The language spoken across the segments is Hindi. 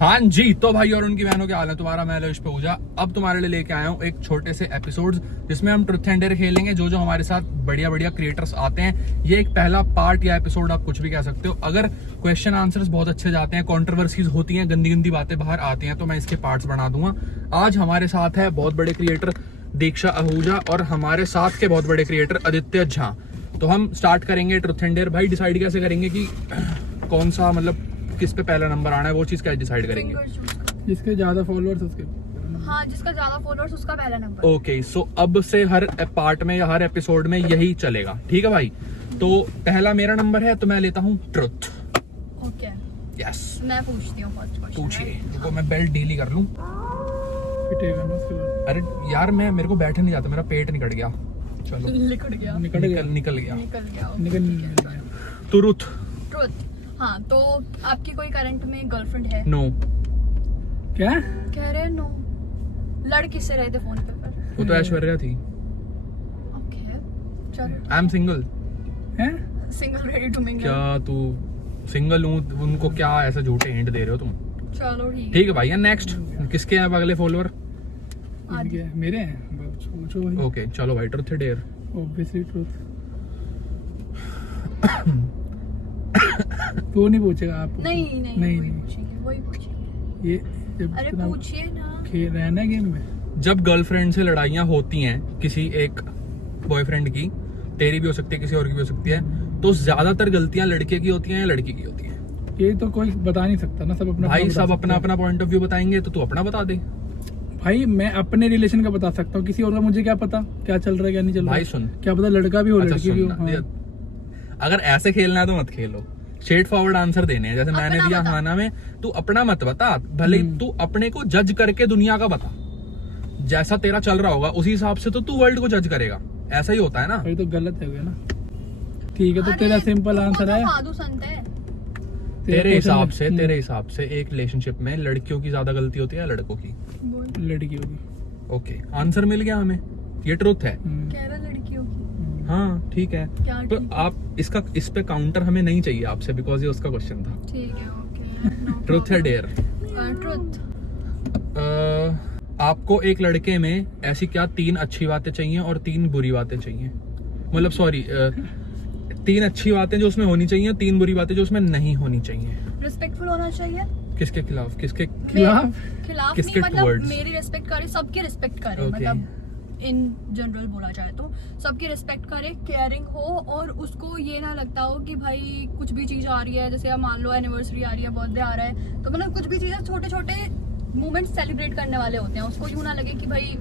हाँ जी, तो भाई और उनकी बहनों के हाल है। तुम्हारा मैं लविश पूजा अब तुम्हारे लिए लेके आया हूँ एक छोटे से एपिसोड्स जिसमें हम ट्रुथ एंड डेयर खेलेंगे। जो हमारे साथ बढ़िया बढ़िया क्रिएटर्स आते हैं, ये एक पहला पार्ट या एपिसोड आप कुछ भी कह सकते हो। अगर क्वेश्चन आंसर्स बहुत अच्छे जाते हैं, कंट्रोवर्सीज होती हैं, गंदी गंदी बातें बाहर आती हैं, तो मैं इसके पार्ट्स बना दूंगा। आज हमारे साथ है बहुत बड़े क्रिएटर दीक्षा आहूजा और हमारे साथ के बहुत बड़े क्रिएटर आदित्य झा। तो हम स्टार्ट करेंगे ट्रुथ एंड डेयर। भाई डिसाइड कैसे करेंगे कि कौन सा, मतलब किस पे पहला नंबर आना है, वो चीज क्या डिसाइड करेंगे? जिसके ज्यादा फॉलोअर्स उसके। हाँ, जिसका ज्यादा फॉलोअर्स उसका पहला नंबर। ओके, सो अब से हर पार्ट में या हर एपिसोड में यही चलेगा, ठीक है भाई? तो पहला मेरा नंबर है, तो मैं लेता हूँ ट्रुथ। ओके, यस, मैं पूछती हूँ फर्स्ट क्वेश्चन। पूछिए। देखो मैं बेल्ट डीली कर लूं। पिटेगा ना उसके बाद। अरे यार, मेरे को बैठे नहीं जाता, मेरा पेट निकट गया। चलो निकल गया निकल गया। निकल गया निकल तुरुथ। ट्रुथ। हाँ, तो आपकी कोई करंट में गर्लफ्रेंड है? नो। क्या कह रहे नो। लड़ किससे रहे थे फोन पे पर? वो तो ऐश्वर्या थी। ओके, चलो। I am single. है? Single ready to mingle. क्या तू सिंगल हूँ? उनको क्या ऐसा झूठे हिंट दे रहे हो तुम? चलो ठीक है भाई। नेक्स्ट किसके हैं अब अगले फॉलोअर? इनके मेरे हैं, सोचो भाई। ओके चलो भाई, ट्रुथ डेयर। Obviously truth. वो नहीं पूछेगा आप। नहीं नहीं वही पूछेंगे। ये जब अरे इतना पूछिए ना। खेल रहे हैं ना गेम में। जब गर्लफ्रेंड से लड़ाइयाँ होती हैं किसी एक बॉयफ्रेंड की, तेरी भी हो सकती है, किसी और की भी हो सकती है, तो ज्यादातर गलतियां लड़के की होती हैं या लड़की की होती हैं? ये तो कोई बता नहीं सकता ना, सब अपना भाई सब अपना अपना पॉइंट ऑफ व्यू बताएंगे, तो तू अपना बता दे। भाई मैं अपने रिलेशन का बता सकता हूँ, किसी और का मुझे क्या पता क्या चल रहा है क्या नहीं चल रहा भाई है। सुन, क्या पता लड़का भी हो अच्छा लड़की भी हो। सुन, हाँ। अगर ऐसे खेलना है तो मत खेलो, स्ट्रेट फॉरवर्ड आंसर देने हैं। जैसे मैंने अपना दिया बता। हाना में, तू अपना मत बता, भले तू अपने को जज करके दुनिया का बता। जैसा तेरा चल रहा होगा उसी हिसाब से तो तू वर्ल्ड को जज करेगा। ऐसा ही होता है ना। भाई तो गलत हो गया ना। ठीक है, तो तेरा सिंपल आंसर है। साधु संत है। तेरे हिसाब से एक रिलेशनशिप में लड़कियों की ज्यादा गलती होती है या लड़कों की? लड़कियों की। ओके, आंसर मिल गया हमें, ये ट्रुथ है। कह रहा लड़कियों की। हाँ ठीक है। क्या तो ठीक है? आप इस पे काउंटर हमें नहीं चाहिए आपसे, बिकॉज ये उसका क्वेश्चन था। ठीक है, ओके। ट्रुथ है डेयर? ट्रुथ। आपको एक लड़के में ऐसी क्या 3 अच्छी बातें चाहिए और 3 बुरी बातें चाहिए? मतलब सॉरी, 3 अच्छी बातें जो उसमें होनी चाहिए, 3 बुरी बातें जो उसमें नहीं होनी चाहिए। रिस्पेक्टफुल होना चाहिए। किसके खिलाफ? किसके खिलाफ? खिलाफ किसके नहीं, मतलब towards? मेरी रिस्पेक्ट करे, सबकी रिस्पेक्ट करे। Okay. मतलब इन जनरल बोला जाए तो सबकी रिस्पेक्ट करे, केयरिंग हो, और उसको ये ना लगता हो कि भाई कुछ भी चीज आ रही है, जैसे अब मान लो एनिवर्सरी आ रही है, बर्थडे आ रहा है, तो मतलब कुछ भी चीजें छोटे छोटे मोमेंट्स सेलिब्रेट करने वाले होते हैं, उसको यूं ना लगे कि भाई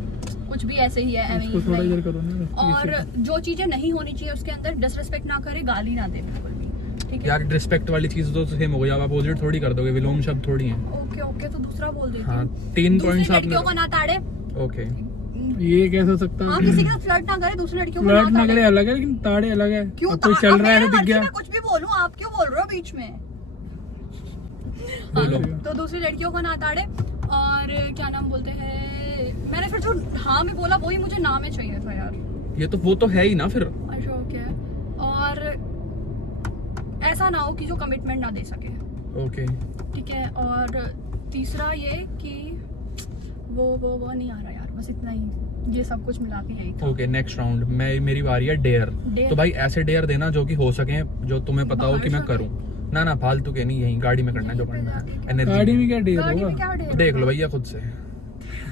कुछ भी ऐसे ही है, उसको थोड़ा इधर करो ना। और जो चीजें नहीं होनी चाहिए उसके अंदर डिसरिस्पेक्ट ना करे, गाली ना दे बिल्कुल भी। ठीक है यार रिस्पेक्ट वाली चीज तो सेम हो गई, आप अपोजिट थोड़ी कर दोगे, विलोम शब्द थोड़ी है। ओके ओके, तो दूसरा बोल देती हाँ, हूँ। 3 दूसरी पॉइंट्स लड़कियों को आपने। ना ताड़े। ओके, ये कैसे हो सकता हाँ, है? किसी के साथ फ्लर्ट ना करे, दूसरी लड़कियों को फ्लर्ट ना ना करे ताड़े। अलग है, लेकिन ताड़े अलग है। क्यों अब कोई चल रहा है तो दिख गया। मैं कुछ भी बोलूं, आप क्यों बोल रहे हो बीच में? बोलो। तो दूसरी लड़कियों को ना ताड़े, और क्या नाम बोलते हैं, मैंने फिर जो हाँ में बोला वही मुझे ना में चाहिए था यार। ये तो वो तो है ही ना फिर। अच्छा ओके, और ऐसा ना हो कि जो कमिटमेंट ना दे सके। ओके, ठीक है, और तीसरा ये कि वो नहीं आ रहा यार, बस इतना ही, ये सब कुछ मिला के यही था। ओके नेक्स्ट राउंड मेरी बारी है डेयर। Dare? तो भाई ऐसे डेयर देना जो कि हो सके, जो तुम्हें पता हो बाहर कि मैं जाके? करूं। ना फालतू के नहीं, यहीं गाड़ी में करना है जो करना है। गाड़ी एनर्जी में क्या डेर गाड़ी में होगा? क्या डेर देख लो भैया खुद से।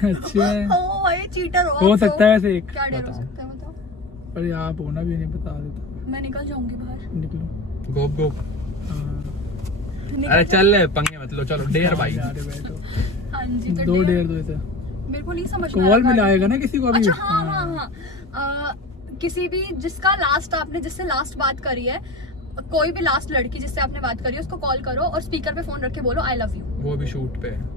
अच्छा ओ भाई चीटर हो सकता है वैसे एक, क्या डेर हो बताओ। सकता है, बताओ। पर आप होना भी नहीं बता देता। मैं निकल जाऊंगी बाहर। निकलो। गोप गोप। हाँ। अरे चल पंगे मत लो, चलो डेयर भाई। जा रहे बैठो। हाँ जी, तो 2 डेर डेर दो ऐसे। मेरे को नहीं समझ में कॉल आ में रहा। आएगा ना किसी को भी। अच्छा हाँ, किसी भी जिसका लास्ट आपने जिससे लास्ट बात करी है, कोई भी लास्ट लड़की जिससे आपने बात करी है, उसको कॉल करो और स्पीकर पे फोन रख के बोलो आई लव यू। वो भी शूट पे है।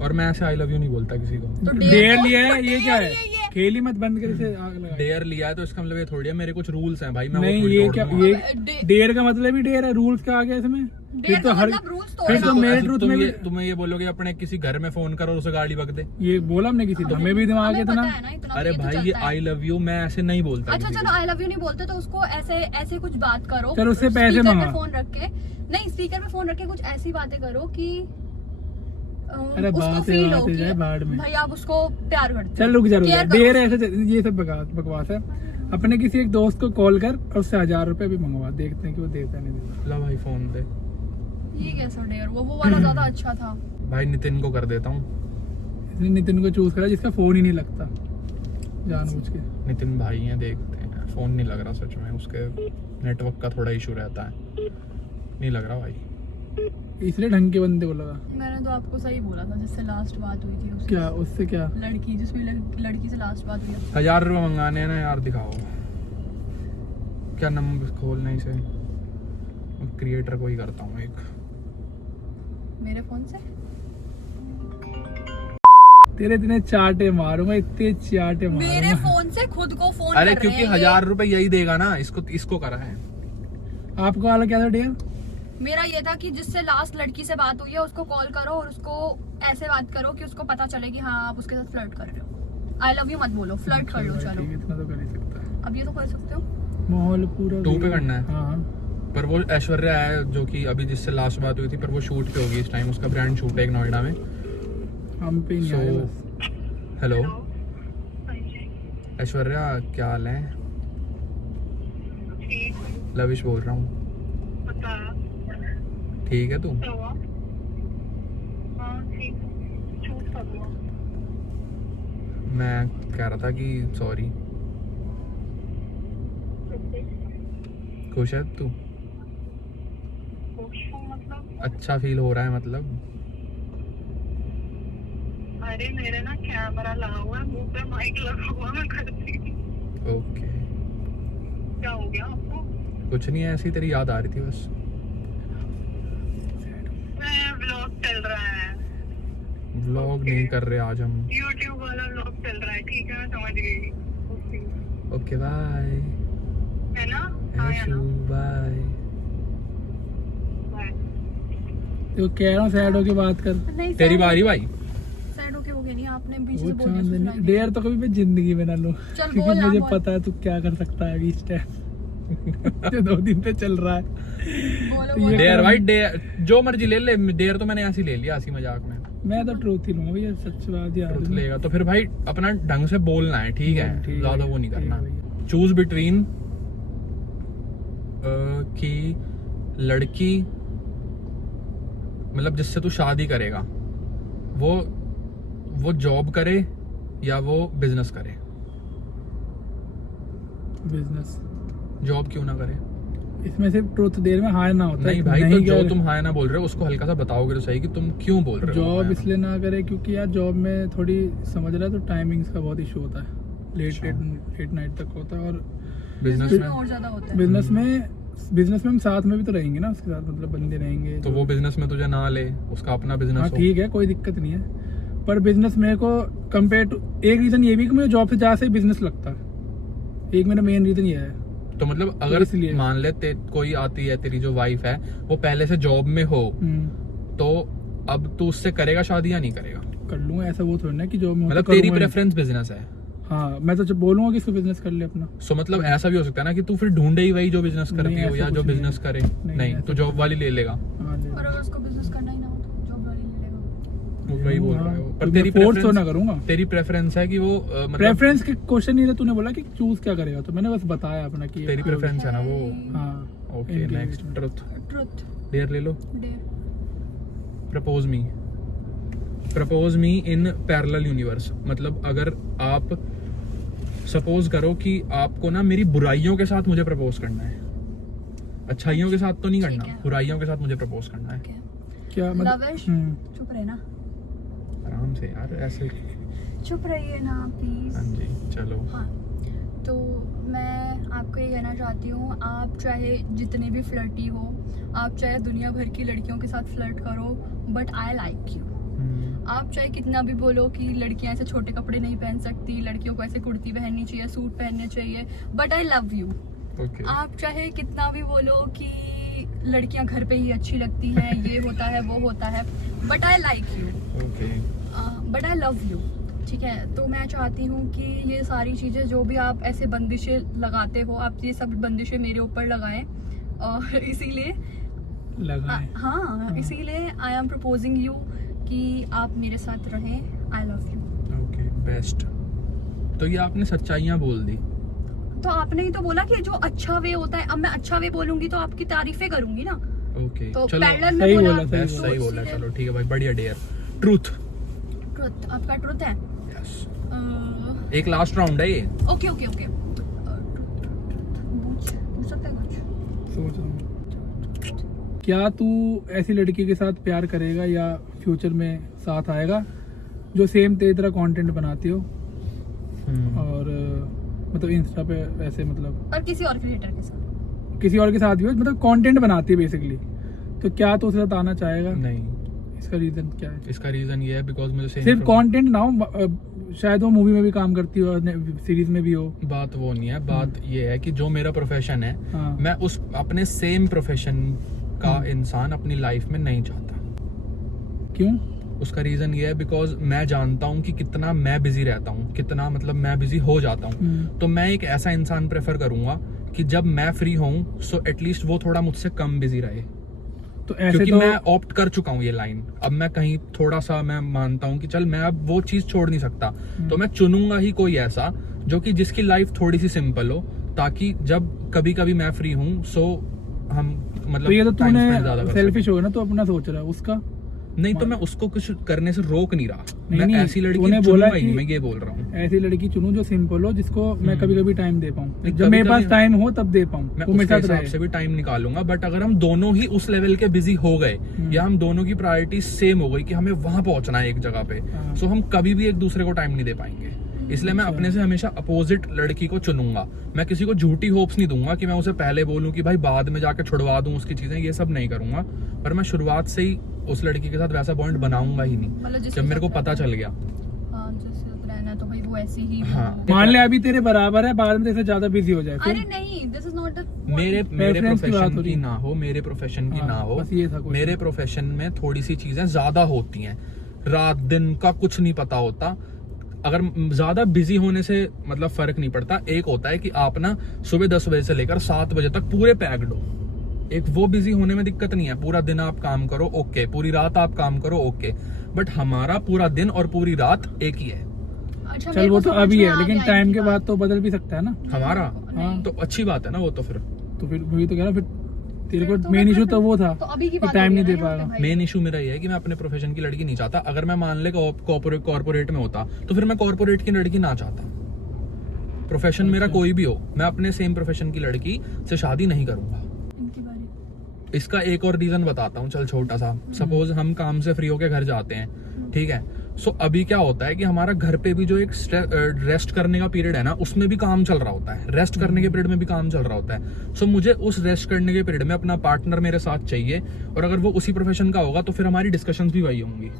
और मैं ऐसे आई लव यू नहीं बोलता किसी को। तो डेर को- लिया है, तो ये डेर क्या ही है? ये। खेल ही मत बंद कर, इसे आग लगा। डेयर लिया है तो इसका मतलब ये थोड़ी है मेरे कुछ रूल्स हैं भाई, मैं वो नहीं थोड़ी ये तोड़ क्या, दूंगा। ये डेर का मतलब ही डेर है, रूल्स क्या आ गया इसमें? डेर फिर तो का हर मतलब rules फिर तोड़ना तो होगा। मेरे ऐसे ट्रुथ तुम में भी तुम्हें ये बोलोगे अपने किसी घर में फोन करो और उसे गाड़ी बक दे। ये बोला हमने किसी तो हमें भी दिमाग हमें है पता इतना। है ना इतना, अरे तो भाई ये चलता है। आई लव यू मैं ऐसे नहीं बोलता अच्छा किसी चलो को। आई लव यू नहीं बोलते तो उसको ऐसे ऐसे कुछ बात करो। चलो उससे पैसे स्पीकर पे मंगा। फोन रख के, नहीं स्पीकर पे फोन रख के कुछ ऐसी बातें करो कि अरे उसको बात है, फील हो बात है, कि जाए बाहर में। भाई आप उसको प्यार करते हो। चल रुक जा Care करो देर उसकी। ऐसे ये सब बकवास है। अपने किसी एक दोस्त को कॉल कर और उससे 1000 रुपए भी मंगवा, देखते हैं कि वो देता है नहीं देता। ला भाई फोन दे ये कैसा डेयर, वो वाला ज्यादा अच्छा था। भाई, नितिन को कर देता हूँ। इसने नितिन को चूज करा जिसका फोन ही नहीं लगता जानबूझ के। नितिन भाई हैं, देखते हैं। फोन नहीं लग रहा सच में, उसके नेटवर्क का थोड़ा इशू रहता है। नहीं लग रहा भाई। इसलिए ढंग के बंदे को लगा। मैंने तो आपको सही बोला था, जिससे लास्ट बात हुई थी उससे। क्या उससे क्या? लड़की जिसमें लड़की से लास्ट बात हुई है। 1000 रुपये मंगाने हैं ना यार, दिखाओ क्या नंबर खोलना है इसे। क्रिएटर को ही करता हूँ एक। मेरे फोन से तेरे इतने चाटे मारूंगा, इतने चाटे मेरे मारूंगा। फोन से खुद को फोन अरे कर क्योंकि रहे हैं 1000 रुपये यही देगा ना, इसको करा है। आपको वाला क्या था डियर? मेरा ये था कि जिससे लास्ट लड़की से बात हुई है उसको कॉल करो और उसको ऐसे बात करो कि उसको पता चले कि हाँ आप उसके साथ फ्लर्ट कर रहे हो। आई लव यू मत बोलो, फ्लर्ट कर लो। चलो ठीक है, इतना तो कर ही सकता है। अब ये तो कर सकते हो। माहौल पूरा 2 पे करना है। हाँ पर वो ऐश्वर्या है जो कि अभी जिससे लास्ट बात हुई थी, पर वो शूट पे होगी इस टाइम। उसका ब्रांड शूट है एक नोएडा में। हम पे नहीं आए बस। हेलो ऐश्वर्या, क्या हाल है? लविश बोल रहा हूँ। ठीक है तू? मैं कह रहा था कि सॉरी। खुश है तू? अच्छा फील हो रहा है मतलब? अरे मेरे ना कैमरा लगा हुआ है, मुंह पे माइक लगा हुआ है, मैं करती हूँ। ओके, क्या हो गया आपको? कुछ नहीं है, ऐसी तेरी याद आ रही थी बस। मैं व्लॉग चल रहा है, व्लॉग नहीं कर रहे आज हम। यूट्यूब वाला व्लॉग चल रहा है। ठीक है, मैं समझ गई। Okay bye. है ना? हाँ या ऐशू ना? बाय। बाय। तो कह रहा हूँ सैड होके बात कर। नहीं तेरी बारी भाई। सैड होके हो गया नहीं, आपने बीच वो से बोल दिया, चांदनी सुनाई दिया। डेयर तो कभी मैं जिंदगी में ना लूं, चल क्योंकि बोल ना, मुझे बोल। पता है तू क्या कर सकता है अभी इस टाइम। जो 2 दिन पे चल रहा है। बोलो ये बोलो। डेयर भाई, डेयर जो मर्जी ले ले। डेयर तो मैंने ऐसे ही ले लिया, हंसी मजाक में। मैं तो ट्रूथ ही लूंगा भैया, सच बात यार। ट्रुथ लेगा तो फिर भाई अपना ढंग से बोलना है, ठीक है? ठीक है ज्यादा वो नहीं ठीक है करना। भैया। चूज बिटवीन कि लड़की मतलब जिससे तू शादी करेगा वो जॉब करे या वो बिजनेस करे। बिजनेस। जॉब क्यों ना करे? इसमें सिर्फ ट्रूथ देर में हार ना होता है। नहीं भाई, तो जो करे। तुम हाँ ना बोल रहे हो उसको हल्का सा बताओगे तो सही कि तुम क्यों बोल रहे हो। जॉब हाँ। इसलिए ना करे क्योंकि यार जॉब में थोड़ी समझ रहा है तो टाइमिंग्स का बहुत इशू होता है। लेट नाइट तक होता है। और बिजनेस में में और ज्यादा होता है। बिजनेस में हम साथ में भी तो रहेंगे ना, उसके साथ मतलब बंदे रहेंगे। तो वो बिजनेस में तुझे ना ले, उसका अपना हाँ बिजनेस हो। ठीक है, कोई दिक्कत नहीं है। पर बिजनेस मेरे को कंपेयर टू एक रीजन ये भी कि मुझे जॉब से ज्यादा से बिजनेस लगता है। एक मेरा मेन रीजन ये है। तो मतलब अगर इसलिए। मान ले कोई आती है, तेरी जो वाइफ है वो पहले से जॉब में हो, तो अब तू उससे करेगा शादी या नहीं करेगा? कर लूंगा, ऐसा वो थोड़ी ना कि जॉब में हो तो मतलब तेरी करूंगा ही। प्रेफरेंस बिजनेस है। हाँ, मैं तो जब बोलूंगा कि इसको बिजनेस कर ले अपना। सो मतलब ऐसा भी हो सकता है ना कि तू फिर ढूंढे ही वही जो बिजनेस करती नहीं, हो ऐसा या जो कुछ नहीं बिजनेस है। करे। नहीं, नहीं ऐसा तो जॉब वाली ले लेगा। हाँ, ले और अगर उसको बिजनेस करना ही ना हो तो जॉब वाली ले लेगा। वो वही बोल रहा है वो। पर तो तेरी मैं force तो ना प्रेफरेंस करूंगा। तेरी प्रेफरेंस है कि वो मतलब प्रेफरेंस के क्वेश्चन नहीं था, तूने बोला कि चूज क्या करेगा, तो मैंने बस बताया अपना कि तेरी प्रेफरेंस है ना वो। हाँ। ओके, इनके नेक्स्ट बीच में। ट्रुथ। ट्रुथ डेयर ले लो। Dare. Propose me in parallel universe. मतलब अगर आप सपोज करो कि आपको ना मेरी बुराइयों के साथ मुझे प्रपोज करना है, अच्छाइयों के साथ तो नहीं ठीक करना, है। बुराइयों के साथ मुझे प्रपोज करना है। ओके, क्या लविश हम्म। चुप रहे ना, आराम से यार, ऐसे। चुप रहिए ना प्लीज। हाँ जी, चलो। हाँ, तो मैं आपको ये कहना चाहती हूँ, आप चाहे जितने भी फ्लर्टी हो, आप चाहे दुनिया भर की लड़कियों के साथ फ्लर्ट करो, बट आई लाइक यू। आप चाहे कितना भी बोलो कि लड़कियां ऐसे छोटे कपड़े नहीं पहन सकती, लड़कियों को ऐसे कुर्ती पहननी चाहिए, सूट पहनने चाहिए, but I love you. Okay. आप चाहे कितना भी बोलो कि लड़कियां घर पे ही अच्छी लगती हैं, ये होता है वो होता है, but I like you, okay. But I love you. ठीक है, तो मैं चाहती हूँ कि ये सारी चीज़ें जो भी आप ऐसे बंदिशें लगाते हो, आप ये सब बंदिशें मेरे ऊपर लगाएं। और इसीलिए लगाए। हाँ, इसीलिए आई एम प्रपोजिंग यू कि आप मेरे साथ रहें, I love you. Okay best. तो ये आपने सच्चाइयाँ बोल दी। तो आपने ही तो बोला कि जो अच्छा वे होता है, अब मैं अच्छा वे बोलूंगी तो आपकी तारीफें करूंगी ना। ओके तो चलो पैरेलल सही में बोला, बेस्ट तो सही बोला। इसीलिए- चलो ठीक है भाई, बढ़िया डेयर। ट्रूथ। ट्रुथ, आपका ट्रुथ है। यस। अह, एक लास्ट राउंड है ये। ओके ओके ओके, पूछ सकते हैं कुछ? सोच रहा हूँ, क्या तू ऐसी लड़की के साथ प्यार करेगा या फ्यूचर में साथ आएगा जो सेम तेरी तरह कंटेंट बनाती हो और मतलब इंस्टा पे ऐसे मतलब और किसी और क्रिएटर के साथ? किसी और के साथ भी हो, मतलब कंटेंट बनाती है बेसिकली, तो क्या तू उसके साथ आना चाहेगा? नहीं, इसका रीजन क्या है? इसका रीजन ये है बिकॉज मुझे सिर्फ कंटेंट ना हो, शायद वो मूवी में भी काम करती हो, सीरीज में भी हो। बात वो नहीं है, बात ये है कि जो मेरा प्रोफेशन है, हाँ। मैं उस अपने सेम प्रोफेशन का इंसान अपनी लाइफ में नहीं चाहता। क्यों? उसका रीजन ये है बिकॉज मैं जानता हूँ कि कितना मैं बिजी रहता हूँ, कितना मतलब मैं बिजी हो जाता हूँ। तो मैं एक ऐसा इंसान प्रेफर करूंगा कि जब मैं फ्री हूँ सो एटलीस्ट वो थोड़ा मुझसे कम बिजी रहे। तो ऐसे क्योंकि तो मैं ऑप्ट कर चुका हूँ ये लाइन। अब मैं कहीं थोड़ा सा मैं मानता हूँ कि चल मैं अब वो चीज छोड़ नहीं सकता, तो मैं चुनूंगा ही कोई ऐसा जो कि जिसकी लाइफ थोड़ी सी सिंपल हो, ताकि जब कभी कभी मैं फ्री हूँ सो हम मतलब तो ये तो time spend ज्यादा तूने कर सेल्फिश हो गया ना, तो अपना सोच रहा है उसका। सकें। नहीं तो मैं उसको कुछ करने से रोक नहीं रहा। नहीं, मैं नहीं, ऐसी लड़की तूने बोला चुनूंगा ही कि नहीं, मैं ये बोल रहा हूँ। ऐसी लड़की चुनूं जो सिंपल हो, जिसको मैं कभी कभी टाइम दे पाऊँ, नहीं, जब मेरे कभी-कभी पास टाइम हो तब दे पाऊँ, मैं वो मेरे उसके साथ हिसाब रहे। से भी टाइम निकालूंगा। बट अगर हम दोनों ही उस लेवल के बिजी हो गए या हम दोनों की प्रायोरिटी सेम हो गई कि हमें वहां पहुंचना है एक जगह पे, हाँ। सो हम कभी भी एक दूसरे को टाइम नहीं दे पाएंगे। इसलिए मैं अपने से हमेशा अपोजिट लड़की को चुनूंगा। मैं किसी को झूठी होप्स नहीं दूंगा कि मैं उसे पहले बोलूं कि भाई बाद में जाके छुड़वा दूं उसकी चीजें, ये सब नहीं करूंगा। पर मैं शुरुआत से ही उस लड़की के साथ वैसा पॉइंट बनाऊंगा ही नहीं मतलब जिसके जब मेरे को साथ पता चल गया। हाँ, जिसके साथ रहना है तो भाई वो ऐसी ही हाँ। मान ले अभी तेरे बराबर है, बाद में तेरे से ज्यादा बिजी हो जाए अरे फिर। नहीं, दिस इज नॉट द मेरे Preference की बात प्रोफेशन हो रही की है। ना हो, मेरे प्रोफेशन की हाँ, ना हो, बस ये था question। मेरे प्रोफेशन में थोड़ी सी चीजें ज्यादा होती हैं। रात दिन का कुछ नहीं पता होता। अगर ज्यादा बिजी होने से मतलब फर्क नहीं पड़ता। एक होता है कि आप ना सुबह 10 बजे से लेकर 7 बजे तक पूरे पैक्ड हो, एक वो बिजी होने में दिक्कत नहीं है। पूरा दिन आप काम करो ओके, पूरी रात आप काम करो ओके, बट हमारा पूरा दिन और पूरी रात एक ही है। अच्छा, चल वो तो अभी है, लेकिन टाइम के बाद तो बदल भी सकता है ना। हमारा नहीं। तो अच्छी बात है ना वो। तो फिर वही तो कह रहा, फिर तेरे को तो मेन मैं इशू तो वो था तो अभी की कि बात टाइम हो नहीं रही दे है ना पा यहाँ रहा। पे भाई। मेन इशू मेरा ये है कि मैं अपने प्रोफेशन की लड़की नहीं चाहता। अगर मैं मान ले कॉर्पोरेट में होता तो फिर मैं कॉर्पोरेट की लड़की ना चाहता। प्रोफेशन मेरा कोई भी हो, मैं अपने सेम प्रोफेशन की लड़की से शादी नहीं करूंगा। इनकी बारी। इसका एक और रीजन बताता हूँ, चल छोटा सा। सपोज हम काम से फ्री होके घर जाते हैं, ठीक है। सो अभी क्या होता है कि हमारा घर पे भी जो एक रेस्ट करने का पीरियड है ना, उसमें भी काम चल रहा होता है। रेस्ट करने के पीरियड में भी काम चल रहा होता है। सो मुझे उस रेस्ट करने के पीरियड में अपना पार्टनर मेरे साथ चाहिए, और अगर वो उसी प्रोफेशन का होगा तो फिर हमारी डिस्कशंस भी वही होंगी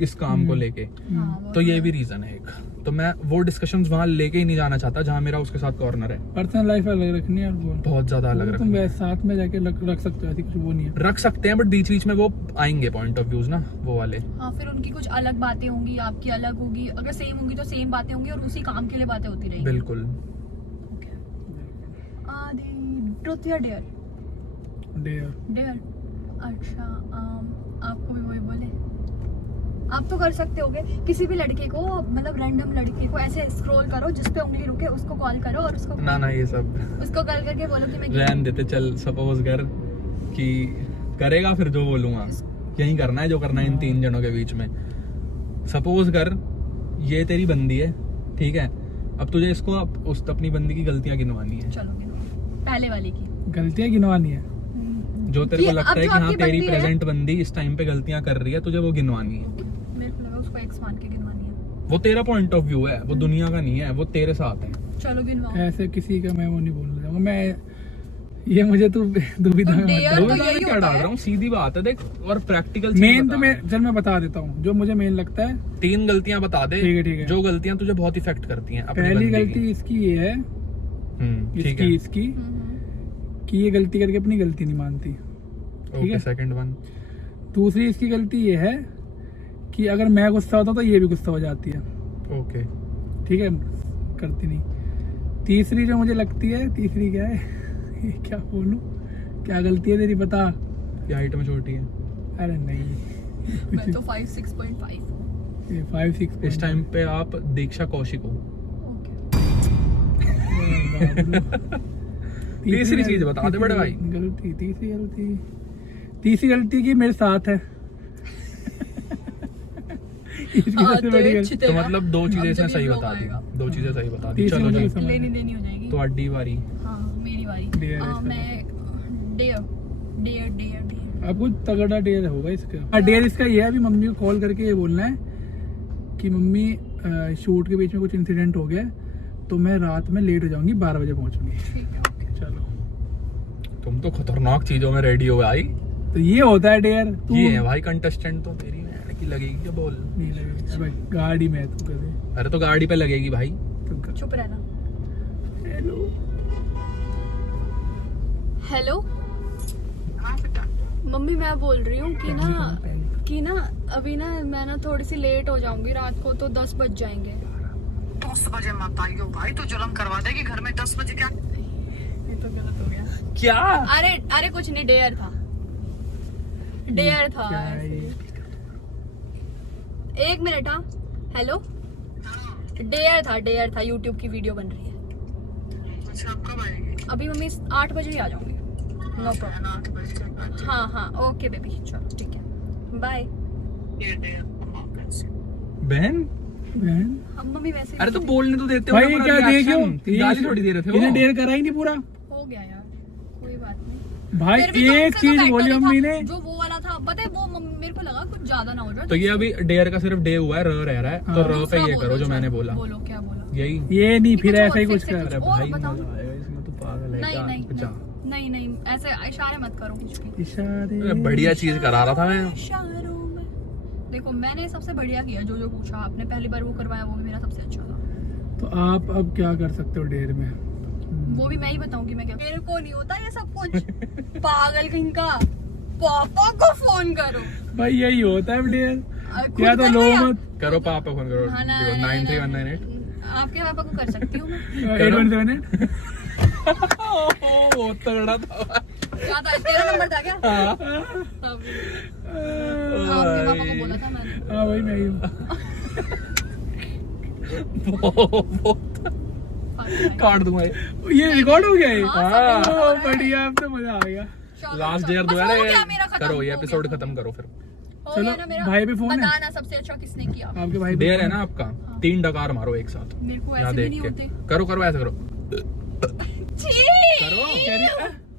इस काम को लेके। हाँ, वो तो ये भी रीजन है एक। तो मैं वो डिस्कशंस वहां लेके ही नहीं जाना चाहता जहां मेरा उसके साथ कॉर्नर है। पर्सनल लाइफ अलग रखनी है और वो बहुत ज्यादा अलग वो तुम रखना। वैसे साथ में जाके रख सकते हो, ऐसी कुछ वो नहीं है। रख सकते हैं बट बीच बीच में वो आएंगे पॉइंट ऑफ व्यूज ना, वो वाले। हाँ, फिर उनकी कुछ अलग बातें होंगी, आपकी अलग होगी। अगर सेम होंगी तो सेम बातें होंगी और उसी काम के लिए बातें होती रहेंगी। बिल्कुल। आदि ट्रुथ या डेयर? डेयर। डेयर। अच्छा, आपको भी वही बोले? आप तो कर सकते होगे किसी भी लड़के को, मतलब रैंडम लड़के को ऐसे स्क्रॉल करो, जिस पे उंगली रुके उसको कॉल करो और उसको ना ये सब उसको कॉल करके बोलो कि मैं रहन देते। चल सपोज कर कि करेगा, फिर जो बोलूंगा यही करना है जो करना है इन 3 जनों के बीच में। सपोज कर ये तेरी बंदी है, ठीक है। अब तुझे इसको उस अपनी बंदी की गलतियां गिनवानी है, चलो गिनो। पहले वाले की गलतियां गिनवानी है। जो तेरे को ये लगता अब है जो कि हाँ आपकी तेरी बंदी है- प्रेजेंट बंदी इस टाइम पे गलतियां कर रही है, तुझे वो गिनवानी है। मेरे को लगा उसको एक्स मान के गिनवानी है। वो तेरा पॉइंट ऑफ व्यू है, वो दुनिया का नहीं है, वो तेरे साथ है। चलो गिनवाओ। ऐसे किसी का मैं वो नहीं बोलना चाहूंगा मैं, ये मुझे तू दुविधा में मत डेयर डाल। तो मैं यही क्या होता डाल है। रहा हूँ, सीधी बात है देख। और प्रैक्टिकल मेन तो मैं बता देता हूँ जो मुझे मेन लगता है। 3 गलतियां बता दे, ठीक है। जो गलतियां तुझे बहुत इफेक्ट करती हैं अपनी पहली बंदी की। गलती इसकी ये है, ठीक है। इसकी कि ये गलती करके अपनी गलती नहीं मानती। ओके, है। Second one. दूसरी इसकी गलती ये है कि अगर मैं गुस्सा होता तो ये भी गुस्सा हो जाती है, ओके, ठीक है, करती नहीं। तीसरी जो मुझे लगती है, तीसरी क्या है ये क्या बोलूं, क्या गलती है तेरी बता? ये हाइट में छोटी है। अरे नहीं मैं तो 5-6.5 हूँ। ये 5-6 इस टाइम पे आप दीक्षा कौशिक हो। ओके। तीसरी चीज बता दे बड़े भाई। तीसरी गलती की मेरे साथ है। इसकी सबसे बड़ी गलती। तो मतलब दो चीजें इसने सही बता दी, दो चीजें सही बता दी। तीसरी चलो मुझे जी, समझ लेनी देनी हो जाएगी। तो अड्डी बारी। हाँ मेरी बारी। Dare है इसका मैं डेयर अब कुछ तगड़ा डेयर होगा इसका। डेयर इसका ये है, अभी मम्मी को कॉल करके ये बोलना है कि मम्मी शूट के बीच में कुछ इंसिडेंट हो गया है, तो मैं रात में लेट हो जाऊंगी, 12 बजे पहुंचूंगी। ठीक है ओके। चलो, तुम तो खतरनाक चीजों में रेडी हो भाई। तो ये होता है डेयर। तू ये है भाई कंटेस्टेंट। तो तेरी मैड की लगेगी क्या बोल? नहीं लगेगा भाई, गाड़ी में तू कर दे। अरे तो गाड़ी पे लगेगी भाई। तुम कर। चुप रहना। हेलो, हेलो हाँ बेटा। मम्मी, मैं बोल रही हूँ कि ना अभी ना मैं ना थोड़ी सी लेट हो जाऊंगी रात को, तो 10 बज जाएंगे। 10 बजे मत आइयो भाई, तो जुलम करवा देगी घर में। 10 बजे क्या? ये तो गलत हो गया। क्या? अरे कुछ नहीं, डेयर था। क्या है ये? एक मिनट। हाँ हेलो, डेयर था यूट्यूब की वीडियो बन रही है। अच्छा, आप कब आएंगे? अभी मम्मी 8 बजे ही आ जाऊंगी। No problem. 8 बजे। हाँ ओके बेबी, चलो ठीक है, बाय। ये दे कैसे? बहन, बहन, हम मम्मी वैसे अरे तो बोलने तो देते हो भाई ना, क्या पूरा देखियो, reaction। गाली थोड़ी दे रहे थे इन्हें वो। डेयर करा ही नहीं पूरा। हो गया यार, कोई बात नहीं। भाई फिर भी तो एक उससे तो चीज better बोली ही था। मम्मी ने। जो वो वाला था, पता है वो मेरे को लगा कुछ ज्यादा ना हो जाए। तो ये अभी डेयर का सिर्फ डे हुआ है, रह रहा है, तो हाँ। र पे ये करो जो मैंने बोला। बोलो क्या बोला। यही। ये नहीं, फिर कुछ ऐसा ही और, कुछ फिर से कर। कुछ अरे और भाई बताओ। मजा आएगा इसमें, तो पागल है क्या? नहीं नहीं ऐसे इशारे मत करो कुछ भी। इशारे। अरे बढ़िया चीज करा रहा था मैं। इशारों में। देखो मैंने सबसे बढ़िया किया, जो पूछा आपने पहली बार वो करवाया, वो भी मेरा सबसे अच्छा था। तो आप अब क्या कर सकते हो डेयर में? वो भी मैं ही बताऊंगी मैं क्या। मेरे को नहीं होता ये सब कुछ। पागल कहीं का। पापा को फोन करो। भाई यही होता है डेयर। खुद या तो कर लो लिया। मत। करो पापा फोन करो। हाँ, 93198। आपके पापा को कर सकती हूँ मैं। 817। बहुत तगड़ा था। क्या था, तेरा नंबर था क्या? हाँ। तब आपके पापा को बोला था मैंने। हाँ भाई मैं ही हूँ। काट दूंगा ये। ये रिकॉर्ड हो गया ये? हाँ, सब ओह, record हो रहा है। बढ़िया, अब तो मजा आ गया। चलो, लास्ट चलो, डेयर बस दो हो है गया मेरा, खत्म करो ये हो एपिसोड गया। खत्म करो फिर। हो चलो, गया ना मेरा। भाई पे फोन है? बताना सबसे अच्छा किसने किया। आपके भाई पे डेयर फोन है ना आपका? 3 डकार मारो एक साथ। मेरे को यहाँ ऐसे भी देख नहीं के होते। करो ऐसे करो छी! करो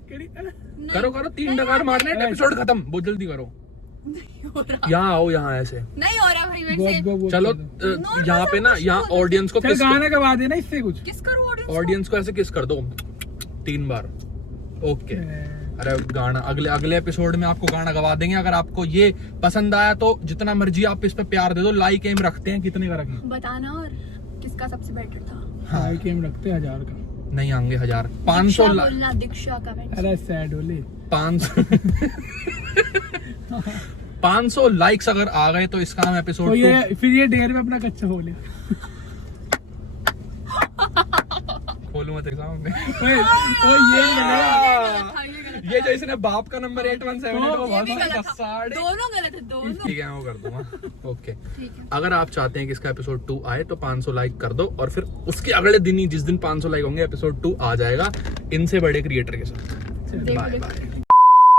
करी, नहीं, करो 3 नहीं डकार होते। मारने एपिसोड खत्म। बहुत जल्दी करो। नहीं हो रहा। यहाँ आओ, यहाँ ऐसे। नहीं हो रहा भाई मेरे गो, से। गो, गो, चलो Normal यहाँ पे सा ना, कुछ यहाँ बोलो। ऑडियंस को चल किस गाना गवा देना इससे कुछ। किस करूँ ऑडियंस को ऐसे किस कर दो 3 बार। ओके। अरे गाना अगले एपिसोड में आपको गाना गवा देंगे। अगर आपको ये पसंद आया तो जितना मर्जी आप इस पे प्यार दे दो। लाइक एम रखते हैं, कितने का रखें? बताना और किसका सबसे बेटर था। हाँ गेम रखते हैं 1000 का। नहीं आएंगे 1000 500 दीक्षा बोलना, दीक्षा कमेंट। अरे सैड होले। 500 लाइक्स अगर आ गए तो इसका हम एपिसोड तो ये फिर ये डेयर में अपना कच्चा हो ले। खोलूंगा तेरे सामने। ओ ये हाँ, ये जो इसने बाप का नंबर 8178 वो ये भी बहुत गलत था। साढ़े। दोनों गलत है, दोनों। ठीक है मैं वो कर दूंगा। ओके। ठीक है। अगर आप चाहते हैं कि इसका एपिसोड 2 आए तो 500 लाइक कर दो, और फिर उसके अगले दिन ही जिस दिन 500 लाइक होंगे एपिसोड 2 आ जाएगा इनसे बड़े क्रिएटर के साथ। देखो, बाय देखो। बाय।